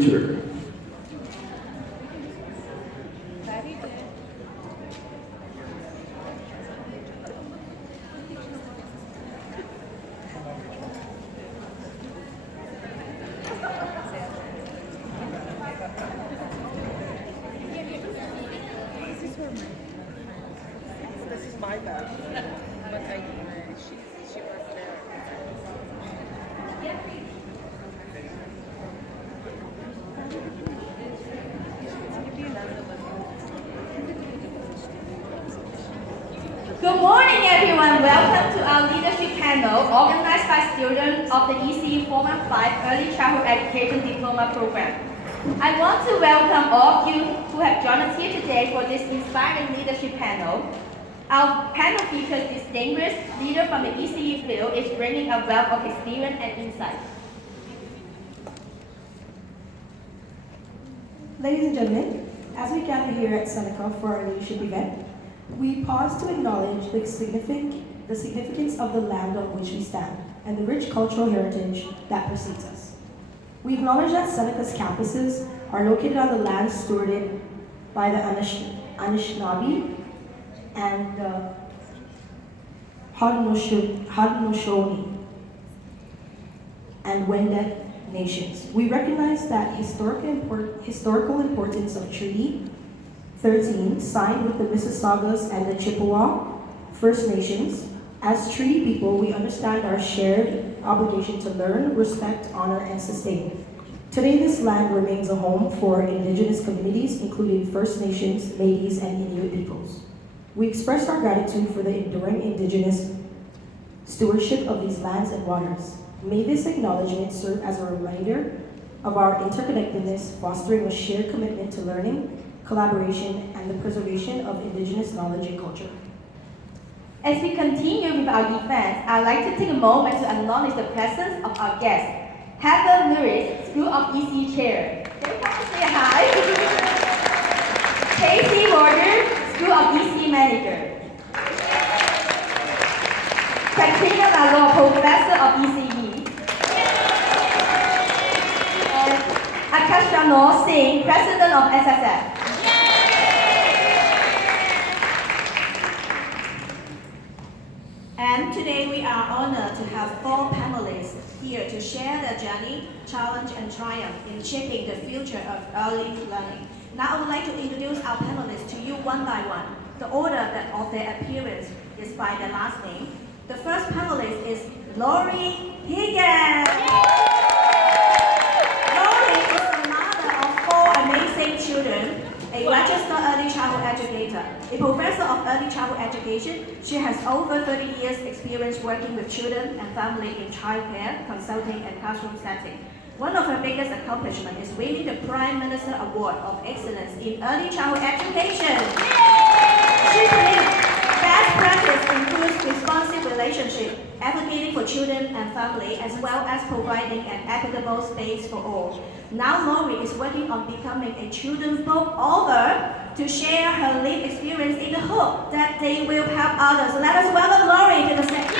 future. This is my bag. But she was there. Good morning, everyone. Welcome to our leadership panel organized by students of the ECE 415 Early Childhood Education Diploma Program. I want to welcome all of you who have joined us here today for this inspiring leadership panel. Our panel features distinguished leader from the ECE field is bringing a wealth of experience and insight. Ladies and gentlemen, as we gather here at Seneca for our leadership event, we pause to acknowledge the significance of the land on which we stand and the rich cultural heritage that precedes us. We acknowledge that Seneca's campuses are located on the land stewarded by the Anishinaabe and the Haudenosaunee and Wendat nations. We recognize that historical importance of Treaty 13, signed with the Mississaugas and the Chippewa First Nations. As treaty people, we understand our shared obligation to learn, respect, honor, and sustain. Today, this land remains a home for Indigenous communities, including First Nations, Métis, and Inuit peoples. We express our gratitude for the enduring Indigenous stewardship of these lands and waters. May this acknowledgement serve as a reminder of our interconnectedness, fostering a shared commitment to learning, collaboration, and the preservation of Indigenous knowledge and culture. As we continue with our event, I'd like to take a moment to acknowledge the presence of our guest, Heather Lewis, School of EC Chair. Can you come to say hi? Casey Warder, School of EC Manager. Katrina Lalo, Professor of ECE. And Akash Rano Singh, President of SSF. And today we are honored to have 4 panelists here to share their journey, challenge, and triumph in shaping the future of early learning. Now I would like to introduce our panelists to you one by one. The order of their appearance is by their last name. The first panelist is Lori Higgins. Lori is the mother of 4 amazing children, a registered early childhood educator, a professor of early childhood education. She has over 30 years experience working with children and family in childcare, consulting, and classroom setting. One of her biggest accomplishments is winning the Prime Minister Award of Excellence in Early Childhood Education. She believes best practice includes responsive relationship, advocating for children and family, as well as providing an equitable space for all. Now Lori is working on becoming a children's book author to share her lived experience in the hope that they will help others. Let us welcome Lori to the stage.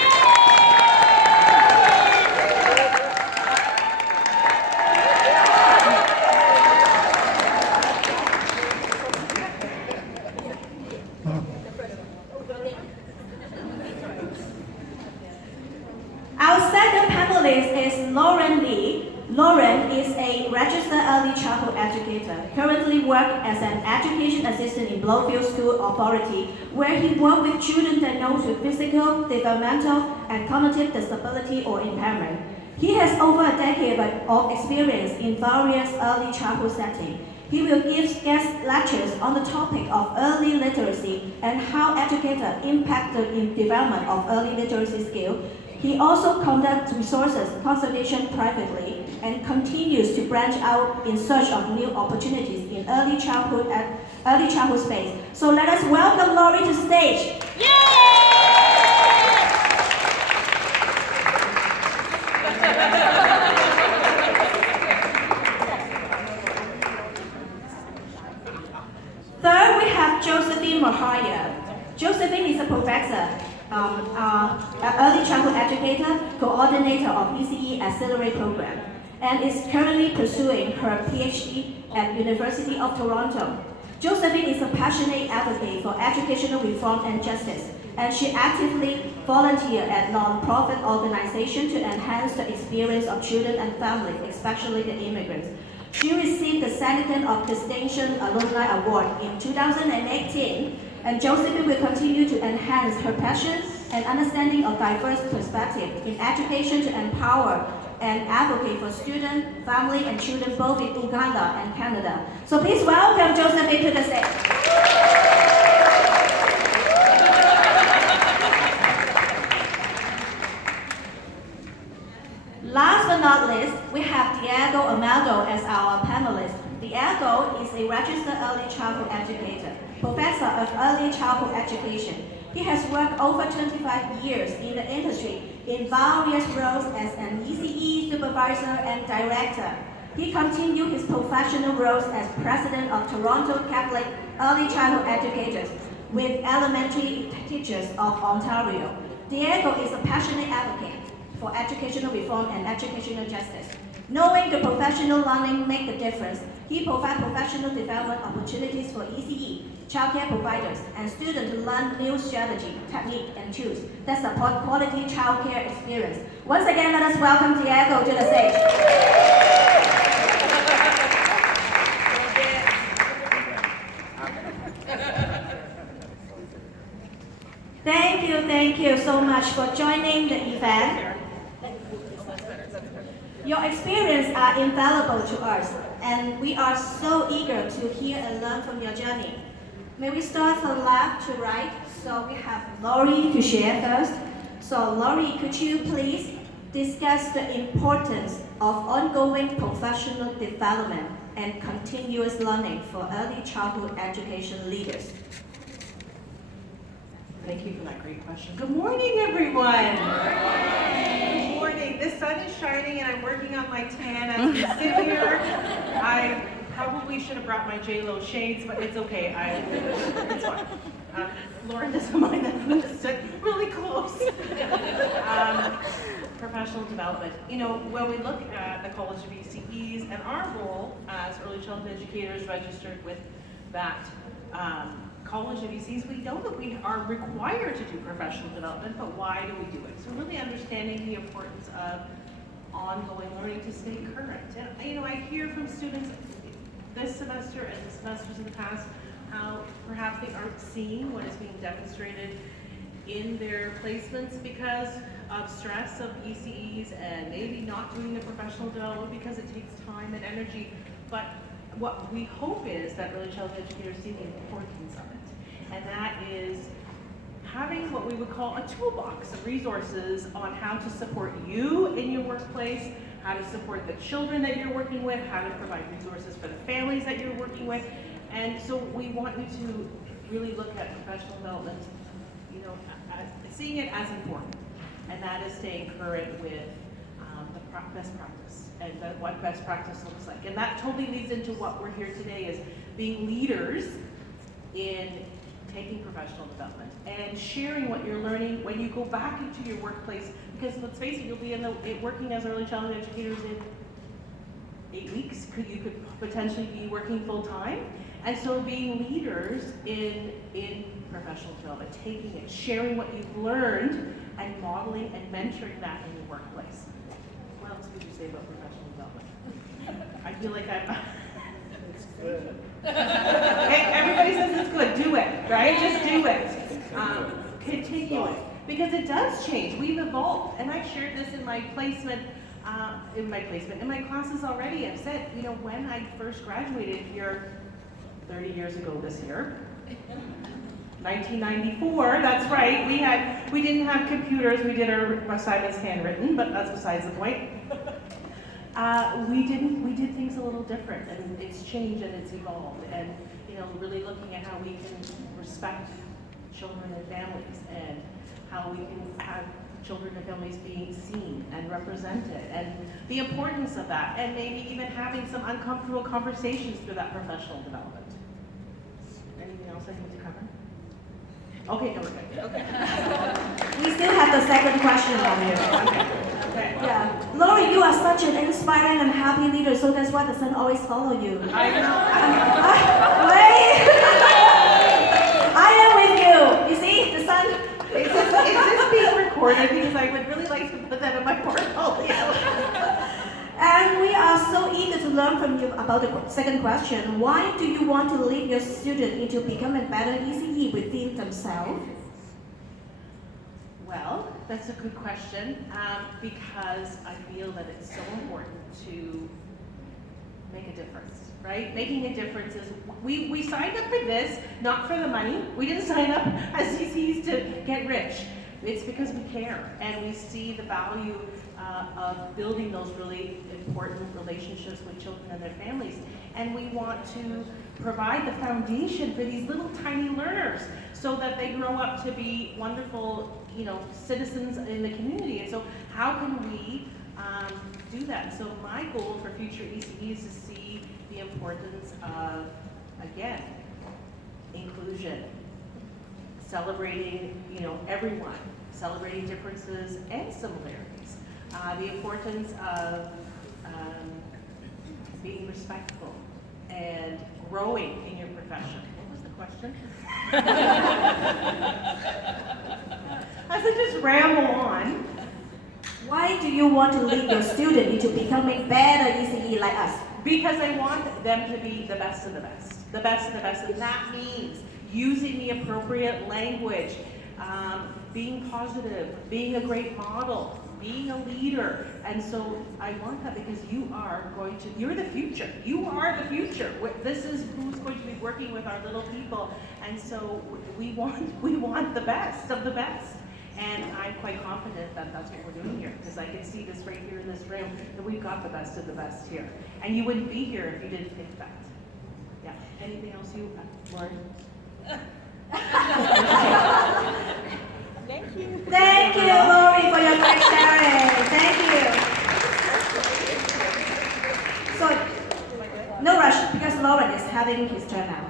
Our second panelist is Lauren Lee. Lauren is a registered early childhood educator, currently works as an education assistant in Blofield School Authority, where he works with children diagnosed with physical, developmental, and cognitive disability or impairment. He has over a decade of experience in various early childhood settings. He will give guest lectures on the topic of early literacy and how educators impact the development of early literacy skills. He also conducts resources consultation privately and continues to branch out in search of new opportunities in early childhood space. So let us welcome Lori to the stage. Third, we have Josephine Mahaya. Josephine is a professor, early childhood educator, coordinator of ECE Accelerate Program. and is currently pursuing her PhD at University of Toronto. Josephine is a passionate advocate for educational reform and justice, and she actively volunteers at non-profit organizations to enhance the experience of children and families, especially the immigrants. She received the Senator of Distinction Alumni Award in 2018, and Josephine will continue to enhance her passion and understanding of diverse perspectives in education to empower and advocate for students, family, and children both in Uganda and Canada. So please welcome Josephine to the stage. Last but not least, we have Diego Amaldo as our panelist. Diego is a registered early childhood educator, professor of early childhood education. He has worked over 25 years in the industry in various roles as an ECE supervisor and director. He continued his professional roles as president of Toronto Catholic Early Childhood Educators with elementary teachers of Ontario. Diego is a passionate advocate for educational reform and educational justice. Knowing the professional learning make a difference, he provides professional development opportunities for ECE, childcare providers, and students to learn new strategy, technique, and tools that support quality childcare experience. Once again, let us welcome Diego to the stage. Thank you so much for joining the event. Your experiences are invaluable to us, and we are so eager to hear and learn from your journey. May we start from left to right? So we have Lori to share first. So Lori, could you please discuss the importance of ongoing professional development and continuous learning for early childhood education leaders? Thank you for that great question. Good morning, everyone. Good morning. The sun is shining and I'm working on my tan as we sit here. I probably should have brought my J-Lo shades, but it's okay. It's fine. Lauren doesn't mind that I'm going to sit really close. Professional development. You know, when we look at the College of ECEs and our role as early childhood educators registered with that College of ECEs, we know that we are required to do professional development, but why do we do it? So really understanding the importance of ongoing learning to stay current. And you know, I hear from students this semester and the semesters in the past how perhaps they aren't seeing what is being demonstrated in their placements because of stress of ECEs and maybe not doing the professional development because it takes time and energy. But what we hope is that early childhood educators see the importance of it. And that is having what we would call a toolbox of resources on how to support you in your workplace, how to support the children that you're working with, how to provide resources for the families that you're working with. And so we want you to really look at professional development, you know, seeing it as important. And that is staying current with the best practice and what best practice looks like. And that totally leads into what we're here today is being leaders in taking professional development and sharing what you're learning when you go back into your workplace. Because let's face it, you'll be working as early childhood educators in 8 weeks. You could potentially be working full time. And so being leaders in professional development, taking it, sharing what you've learned, and modeling and mentoring that in your workplace. What else could you say about professional development? I feel like I'm... It's good. Hey, everybody says it's good. Do it, right? Just do it. Continue it. Because it does change. We've evolved. And I've shared this in my placement, in my classes already. I've said, you know, when I first graduated here 30 years ago this year, 1994, that's right. We didn't have computers. We did our assignments handwritten, but that's besides the point. We did things a little different, and it's changed and it's evolved. And you know, really looking at how we can respect children and families, and how we can have children and families being seen and represented, and the importance of that, and maybe even having some uncomfortable conversations through that professional development. Anything else I need to cover? Okay, no, we're good. Okay. We still have the second question on you. Okay. Okay. Yeah. Lauren, you are such an inspiring and happy leader, so that's why the sun always follow you. I know. Wait! I am with you. You see, the sun. Is this being recorded? Because I would really like to put that in my portfolio. And we are so eager to learn from you about the second question. Why do you want to lead your student into becoming better ECE within themselves? Well, that's a good question, because I feel that it's so important to make a difference, right? Making a difference is, we signed up for this, not for the money. We didn't sign up as CCs to get rich. It's because we care, and we see the value of building those really important relationships with children and their families. And we want to provide the foundation for these little tiny learners so that they grow up to be wonderful, citizens in the community. And so how can we do that? So my goal for future ECE is to see the importance of, again, inclusion, celebrating, everyone, celebrating differences and similarities. The importance of being respectful and growing in your profession. What was the question? As I just ramble on. Why do you want to lead your student into becoming better ECE like us? Because I want them to be the best of the best. The best of the best. And that means using the appropriate language, being positive, being a great model, being a leader. And so I want that because you're the future. You are the future. This is who's going to be working with our little people. And so we want the best of the best. And I'm quite confident that that's what we're doing here, because I can see this right here in this room, that we've got the best of the best here. And you wouldn't be here if you didn't think that. Yeah. Anything else Lauren? Thank you. Thank you, Lori, for your great sharing. Thank you. So, no rush, because Lauren is having his turn now.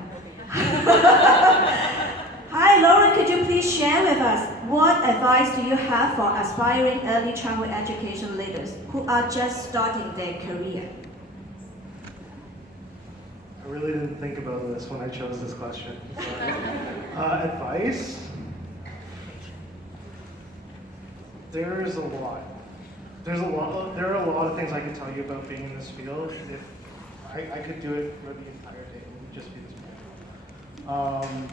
Hi, Lauren, could you please share with us what advice do you have for aspiring early childhood education leaders who are just starting their career? I really didn't think about this when I chose this question. Advice? There are a lot of things I could tell you about being in this field. If I could do it for the entire day, it would just be this morning.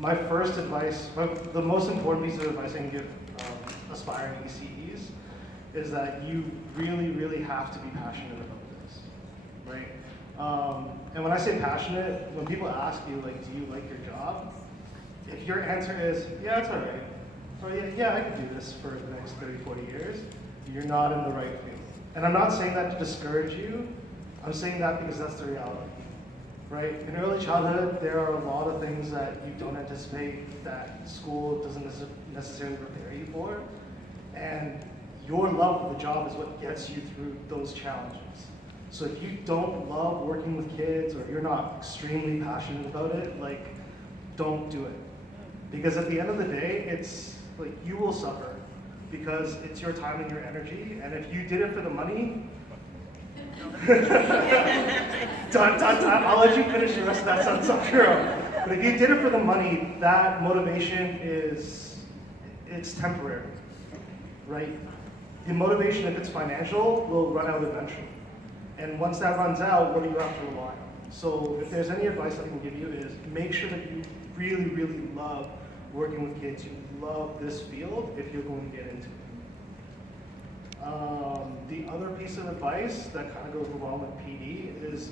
My first advice, the most important piece of advice I can give aspiring ECEs is that you really, really have to be passionate about this, right? And when I say passionate, when people ask you, like, do you like your job? If your answer is, yeah, it's all right, or yeah, I can do this for the next 30, 40 years, you're not in the right field. And I'm not saying that to discourage you, I'm saying that because that's the reality. Right? In early childhood, there are a lot of things that you don't anticipate that school doesn't necessarily prepare you for. And your love of the job is what gets you through those challenges. So if you don't love working with kids or you're not extremely passionate about it, like, don't do it. Because at the end of the day, it's like you will suffer because it's your time and your energy. And if you did it for the money, I'll let you finish the rest of that sentence, I'm sure. But if you did it for the money, that motivation it's temporary, right? The motivation, if it's financial, will run out eventually. And once that runs out, what do you have to rely on? So if there's any advice I can give you is make sure that you really, really love working with kids. You love this field if you're going to get into it. The other piece of advice that kind of goes along with PD is,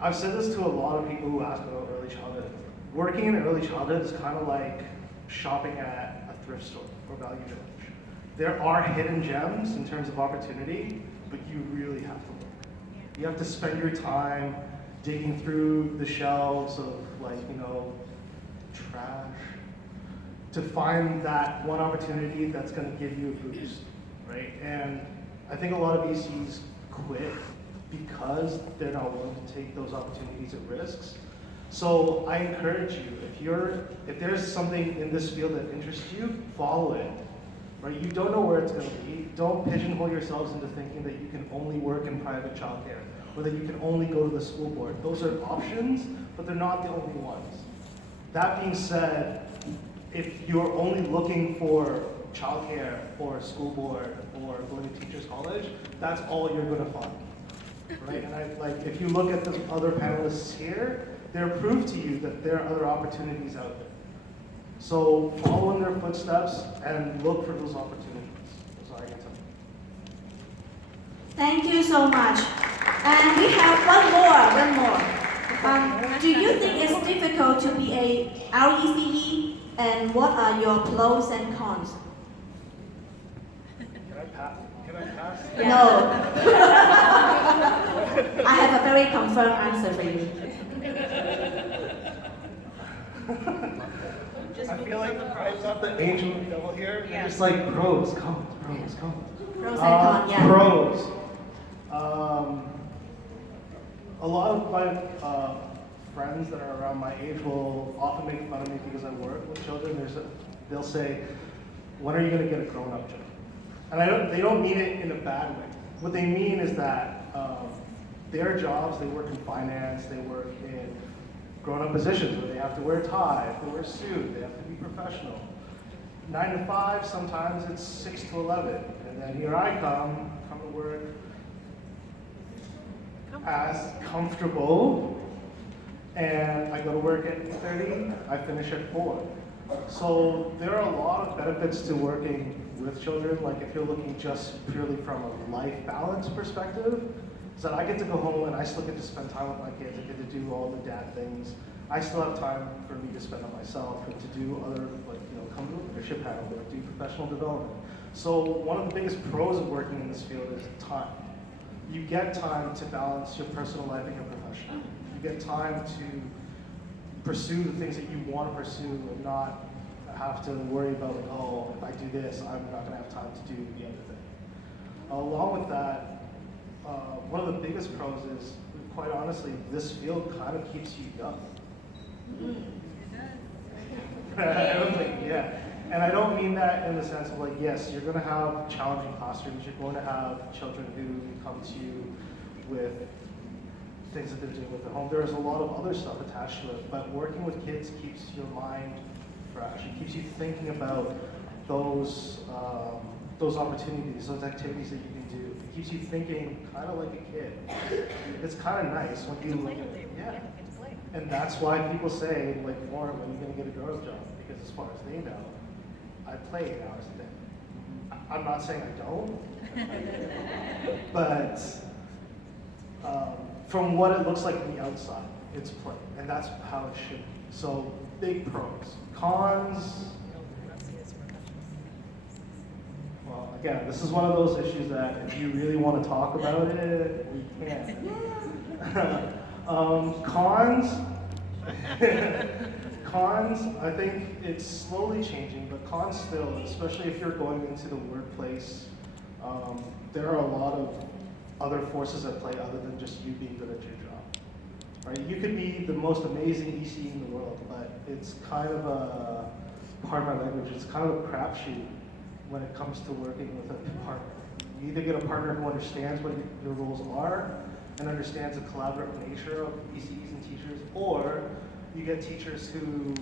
I've said this to a lot of people who ask about early childhood. Working in early childhood is kind of like shopping at a thrift store or Value Village. There are hidden gems in terms of opportunity, but you really have to look. You have to spend your time digging through the shelves of, like, trash to find that one opportunity that's going to give you a boost. Right? And I think a lot of VCs quit because they're not willing to take those opportunities and risks. So I encourage you, if there's something in this field that interests you, follow it. right? You don't know where it's going to be. Don't pigeonhole yourselves into thinking that you can only work in private childcare or that you can only go to the school board. Those are options, but they're not the only ones. That being said, if you're only looking for childcare or school board or going to teachers college, that's all you're going to find, right? And if you look at the other panelists here, they're proof to you that there are other opportunities out there. So follow in their footsteps and look for those opportunities. That's all I can tell you. Thank you so much. And we have one more. Do you think it's difficult to be a RECE, and what are your pros and cons? Can I pass? No. I have a very confirmed answer for you. I feel like I've got the angel and devil here. Yeah. It's like pros, cons, pros, cons. Pros and cons, yeah. Pros. A lot of my friends that are around my age will often make fun of me because I work with children. They'll say, "When are you going to get a grown-up job?" And they don't mean it in a bad way. What they mean is that their jobs, they work in finance, they work in grown-up positions where they have to wear a tie, they have to wear a suit, they have to be professional. 9 to 5, sometimes it's 6 to 11. And then here I come to work as comfortable, and I go to work at 8:30, I finish at 4. So there are a lot of benefits to working with children. Like if you're looking just purely from a life balance perspective, is that I get to go home and I still get to spend time with my kids. I get to do all the dad things. I still have time for me to spend on myself and to do other, come to a leadership panel or do professional development. So one of the biggest pros of working in this field is time. You get time to balance your personal life and your professional. You get time to pursue the things that you want to pursue and not have to worry about, like, oh, if I do this, I'm not going to have time to do the other thing. Along with that, one of the biggest pros is, quite honestly, this field kind of keeps you young. Yeah. And I don't mean that in the sense of like, yes, you're going to have challenging classrooms. You're going to have children who come to you with things that they're doing with their home. There's a lot of other stuff attached to it, but working with kids keeps your mind fresh. It keeps you thinking about those opportunities, those activities that you can do. It keeps you thinking kind of like a kid. It's kind of nice when you look at it. Yeah. And that's why people say, like, Warren, when are you going to get a girl's job? Because as far as they know, I play 8 hours a day. I'm not saying I don't, but from what it looks like on the outside, it's play, and that's how it should be. So big pros. Cons, well, again, this is one of those issues that if you really want to talk about it, we can. Cons, cons, I think it's slowly changing, but cons still, especially if you're going into the workplace, there are a lot of other forces at play other than just you being good at your job. Right? You could be the most amazing EC in the world, but it's kind of a, pardon my language, it's kind of a crapshoot when it comes to working with a partner. You either get a partner who understands what your roles are and understands the collaborative nature of ECEs and teachers, or you get teachers who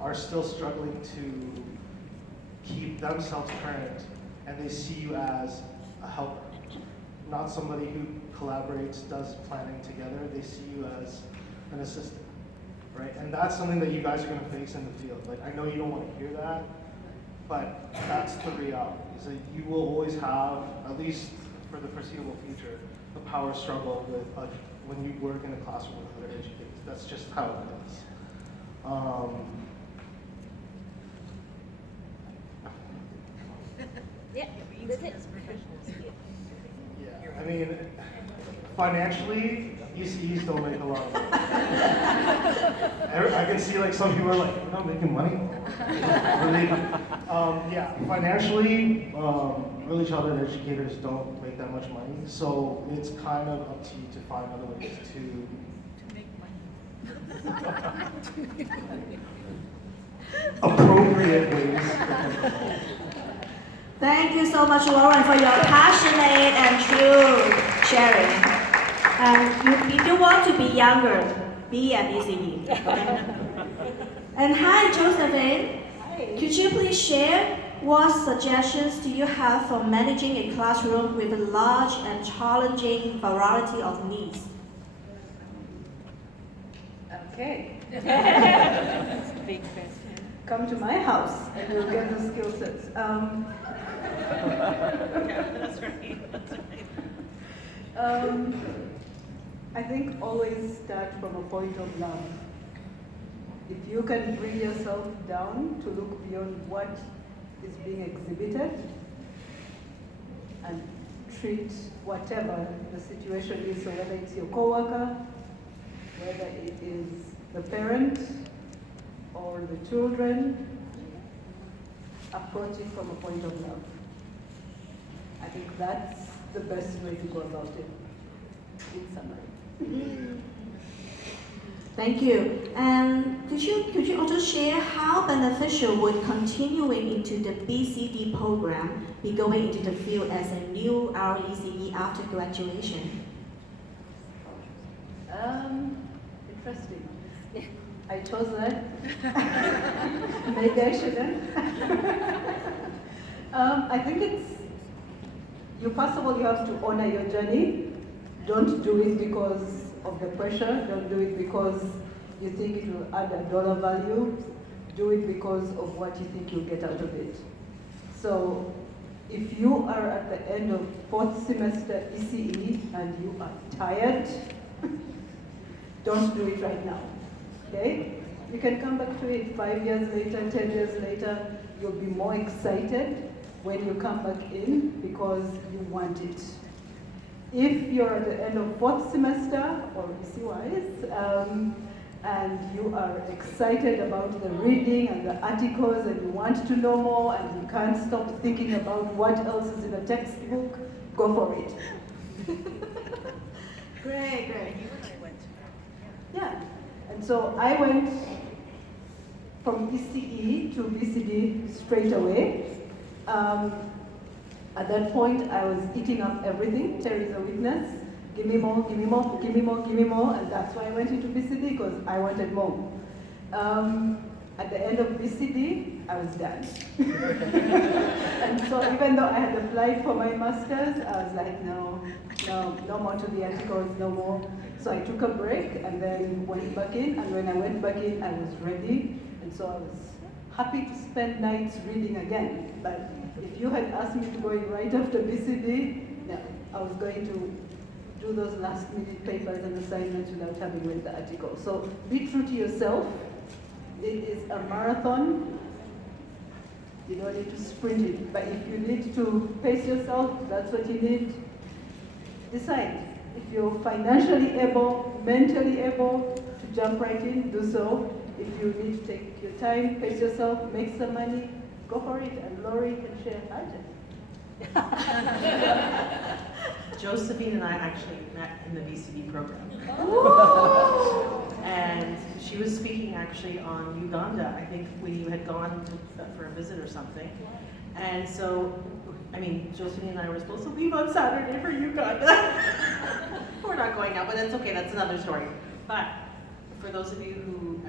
are still struggling to keep themselves current and they see you as a helper, not somebody who collaborates, does planning together. They see you as an assistant, right? And that's something that you guys are going to face in the field. Like, I know you don't want to hear that, but that's the reality, is that you will always have, at least for the foreseeable future, a power struggle with when you work in a classroom with other educators. That's just how it is. Yeah, I mean, financially, ECEs don't make a lot of money. I can see like some people are like, you're not making money? Really? Yeah, financially, early childhood educators don't make that much money, so it's kind of up to you to find other ways to make money. Appropriate ways. Thank you so much, Lauren, for your passionate and true sharing. And if you want to be younger, be at ECE. Okay? And hi, Josephine. Could you please share what suggestions do you have for managing a classroom with a large and challenging variety of needs? Okay. Come to my house and you'll get the skill sets. That's right. I think always start from a point of love. If you can bring yourself down to look beyond what is being exhibited and treat whatever the situation is, so whether it's your coworker, whether it is the parent or the children, approach it from a point of love. I think that's the best way to go about it, in summary. Thank you. And could you also share how beneficial would continuing into the BCD program be going into the field as a new RECE after graduation? Interesting. I chose that. Maybe I shouldn't. I think you first of all, you have to honor your journey. Don't do it because of the pressure. Don't do it because you think it will add a dollar value. Do it because of what you think you'll get out of it. So if you are at the end of 4th semester ECE and you are tired, don't do it right now, okay? You can come back to it 5 years later, 10 years later. You'll be more excited when you come back in because you want it. If you're at the end of 4th semester, or EC-wise, and you are excited about the reading and the articles and you want to know more and you can't stop thinking about what else is in the textbook, go for it. Great, great. Yeah, and so I went from ECE to BCD straight away. At that point, I was eating up everything. Terry is a witness. Give me more, give me more, give me more, give me more, and that's why I went into BCD because I wanted more. At the end of BCD, I was done. And so even though I had applied for my master's, I was like, no more to the articles, no more. So I took a break and then went back in, and when I went back in, I was ready, and so I was happy to spend nights reading again. But if you had asked me to go in right after BCD, no, I was going to do those last minute papers and assignments without having read the article. So be true to yourself. It is a marathon. You don't need to sprint it, but if you need to pace yourself, that's what you need. Decide. If you're financially able, mentally able to jump right in, do so. If you need to take your time, pace yourself, make some money, go for it, and Lori can share budget. Josephine and I actually met in the BCD program. And she was speaking actually on Uganda, I think when you had gone for a visit or something. And so, I mean, Josephine and I were supposed to leave on Saturday for Uganda. We're not going now, but that's okay, that's another story. But for those of you who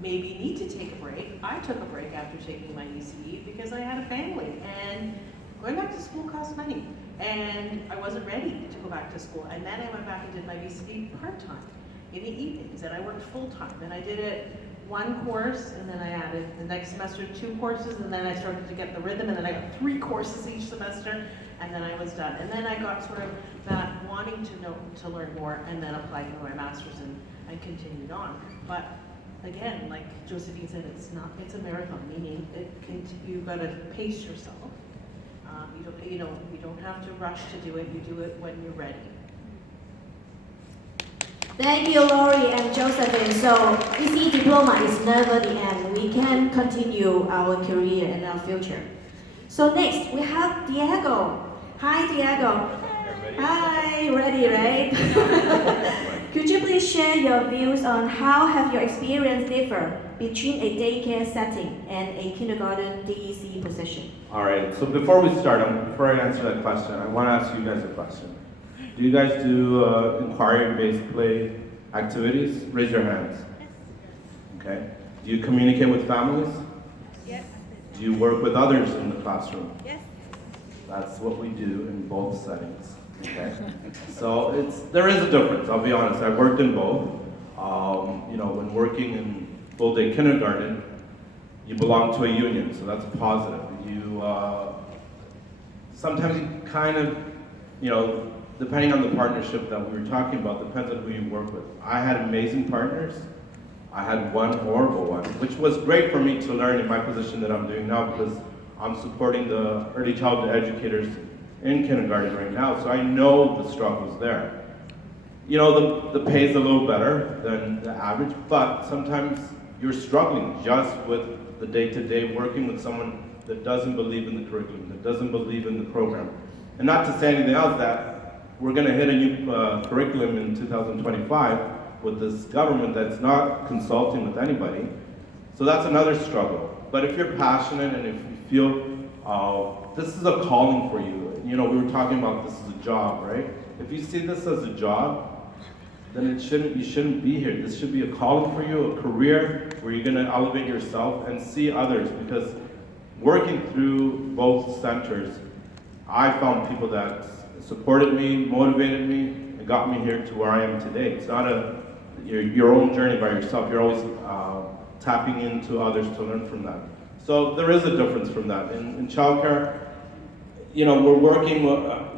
maybe need to take a break, I took a break after taking my ECE because I had a family, and going back to school costs money. And I wasn't ready to go back to school. And then I went back and did my BCD part-time in the evenings, and I worked full-time. And I did it one course, and then I added the next semester 2 courses, and then I started to get the rhythm, and then I got 3 courses each semester, and then I was done. And then I got sort of that wanting to know, to learn more, and then applied for my master's and continued on. But again, like Josephine said, it's a marathon, meaning you gotta pace yourself. You don't have to rush to do it. You do it when you're ready. Thank you, Lori and Josephine. So, ECE diploma is never the end. We can continue our career and our future. So next, we have Diego. Hi, Diego. Hi, ready, right? Could you please share your views on how have your experience differ between a daycare setting and a kindergarten DEC position? All right, so before we start, before I answer that question, I want to ask you guys a question. Do you guys do inquiry-based play activities? Raise your hands. Okay. Do you communicate with families? Yes. Do you work with others in the classroom? Yes. That's what we do in both settings. Okay. So there is a difference. I'll be honest. I worked in both. When working in full-day kindergarten, you belong to a union, so that's positive. Sometimes you kind of, depending on the partnership that we were talking about, depends on who you work with. I had amazing partners. I had one horrible one, which was great for me to learn in my position that I'm doing now because I'm supporting the early childhood educators in kindergarten right now, so I know the struggles there. The pay is a little better than the average, but sometimes you're struggling just with the day-to-day working with someone that doesn't believe in the curriculum, that doesn't believe in the program. And not to say anything else, that we're going to hit a new curriculum in 2025 with this government that's not consulting with anybody. So that's another struggle. But if you're passionate and if you feel this is a calling for you, we were talking about this as a job, right? If you see this as a job, then you shouldn't be here. This should be a calling for you, a career where you're going to elevate yourself and see others, because working through both centers, I found people that supported me, motivated me, and got me here to where I am today. It's not your own journey by yourself. You're always tapping into others to learn from that. So there is a difference from that. In childcare, we're working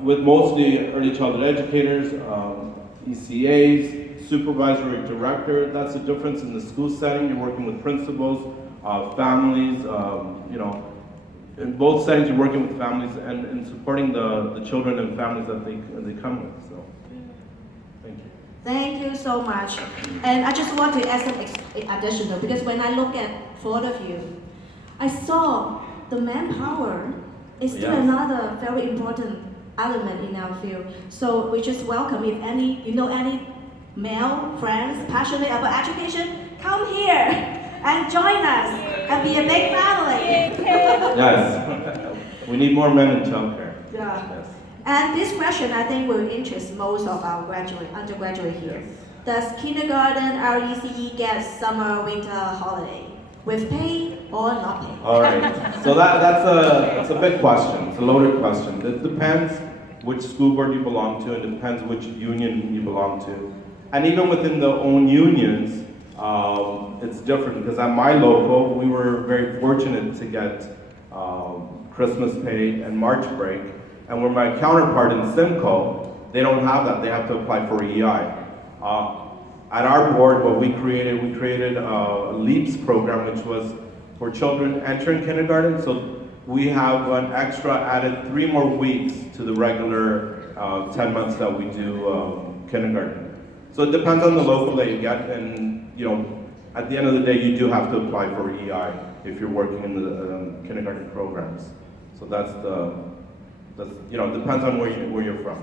with mostly early childhood educators, ECAs, supervisory director. That's the difference in the school setting. You're working with principals, families, in both settings you're working with families and supporting the children and families that they come with. So, thank you. Thank you so much. And I just want to add some additional, because when I look at both of you, I saw the manpower is still Yes. another very important element in our field. So we just welcome if any male friends passionate about education, come here and join us and be a big family. Yes, we need more men in childcare. Yeah. Yes. And this question I think will interest most of our undergraduate here. Does kindergarten RECE get summer winter holiday with pay or not pay? All right. So that's a big question. It's a loaded question. It depends which school board you belong to. It depends which union you belong to. And even within the own unions, it's different, because at my local, we were very fortunate to get Christmas pay and March break. And where my counterpart in Simcoe, they don't have that. They have to apply for EI. At our board, what we created a LEAPS program, which was for children entering kindergarten. So we have an extra added 3 more weeks to the regular 10 months that we do kindergarten. So it depends on the local that you get, and at the end of the day, you do have to apply for EI if you're working in the kindergarten programs. So that's depends on where you're from.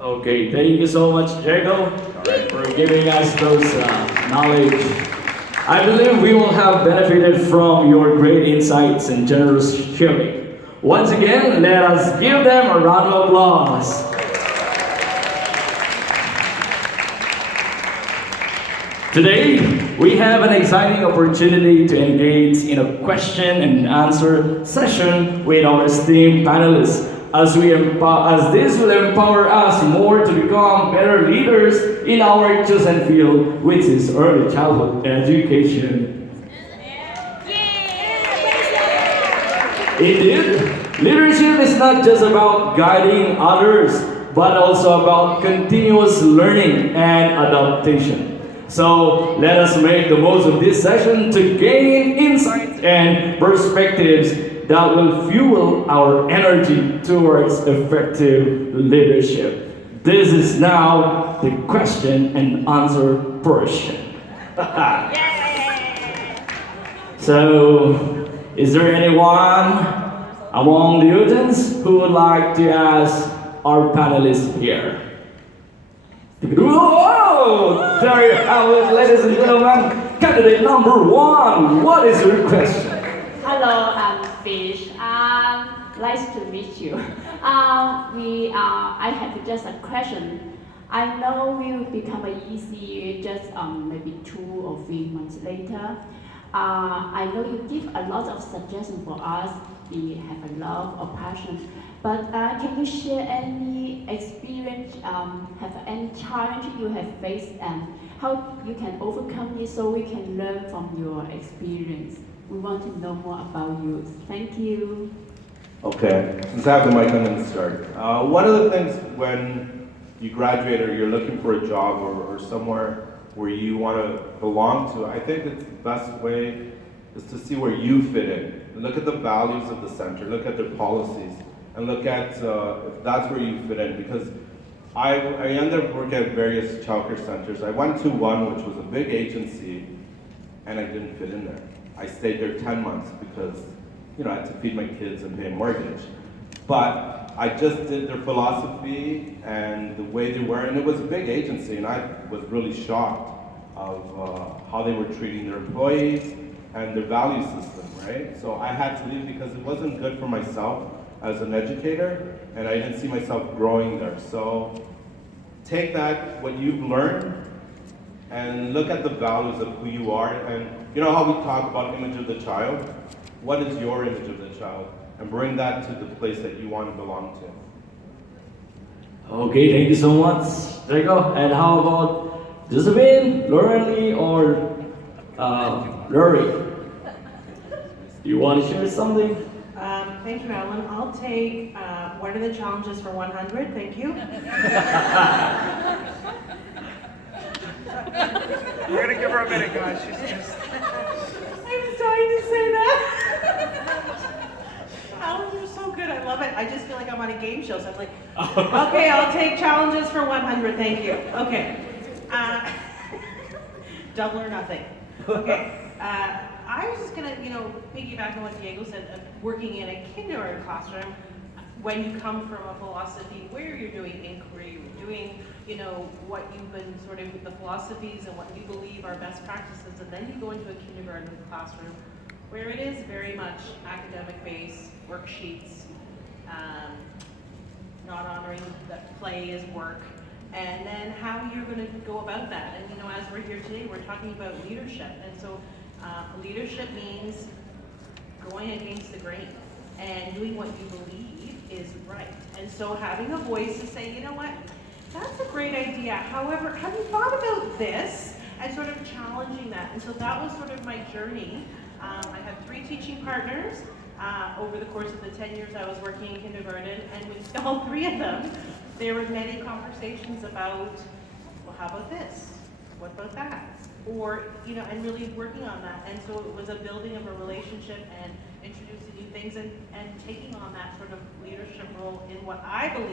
Okay, thank you so much, Jacob, for giving us those knowledge. I believe we will have benefited from your great insights and generous sharing. Once again, let us give them a round of applause. Today, we have an exciting opportunity to engage in a question and answer session with our esteemed panelists, as this will empower us more to become better leaders in our chosen field, which is early childhood education. Indeed, leadership is not just about guiding others, but also about continuous learning and adaptation. So let us make the most of this session to gain insights and perspectives that will fuel our energy towards effective leadership. This is now the question and answer portion. So, is there anyone among the audience who would like to ask our panelists here? Whoa! There you have it, ladies and gentlemen. Candidate number 1, what is your question? Hello, I'm Fish. Nice to meet you. I have just a question. I know we will become an EC just maybe 2 or 3 months later. I know you give a lot of suggestions for us. We have a love or passion. But can you share any experience, have any challenge you have faced, and how you can overcome it so we can learn from your experience? We want to know more about you. Thank you. Okay, since I have the mic, I'm going to start. One of the things when you graduate or you're looking for a job or somewhere where you want to belong to, I think it's the best way is to see where you fit in. Look at the values of the center, look at their policies, and look at if that's where you fit in. Because I ended up working at various childcare centers. I went to one which was a big agency, and I didn't fit in there. I stayed there 10 months because I had to feed my kids and pay a mortgage. But I just did their philosophy and the way they were, and it was a big agency, and I was really shocked of how they were treating their employees and their value system, right? So I had to leave because it wasn't good for myself as an educator, and I didn't see myself growing there. So take that, what you've learned, and look at the values of who you are. And you know how we talk about image of the child? What is your image of the child? And bring that to the place that you want to belong to. Okay, thank you so much, Draco. And how about Josephine, Lauren Lee, or Rory? Do you want to share something? Thank you, Alan. I'll take, what are the challenges for 100? Thank you. We're gonna give her a minute, guys. She's just. I was trying to say that. Alan, you're so good. I love it. I just feel like I'm on a game show. So I'm like, okay, I'll take challenges for 100. Thank you. Okay. Double or nothing. Okay. I was just gonna, piggyback on what Diego said. Working in a kindergarten classroom, when you come from a philosophy where you're doing inquiry, you're doing, what you've been sort of the philosophies and what you believe are best practices, and then you go into a kindergarten classroom where it is very much academic-based, worksheets, not honoring that play is work, and then how you're going to go about that. And as we're here today, we're talking about leadership, and so leadership means going against the grain and doing what you believe is right. And so having a voice to say, you know what, that's a great idea. However, have you thought about this? And sort of challenging that. And so that was sort of my journey. I had 3 teaching partners over the course of the 10 years I was working in kindergarten, and with all 3 of them, there were many conversations about, well, how about this? What about that? Or, and really working on that. And so it was a building of a relationship and introducing new things and taking on that sort of leadership role in what I believe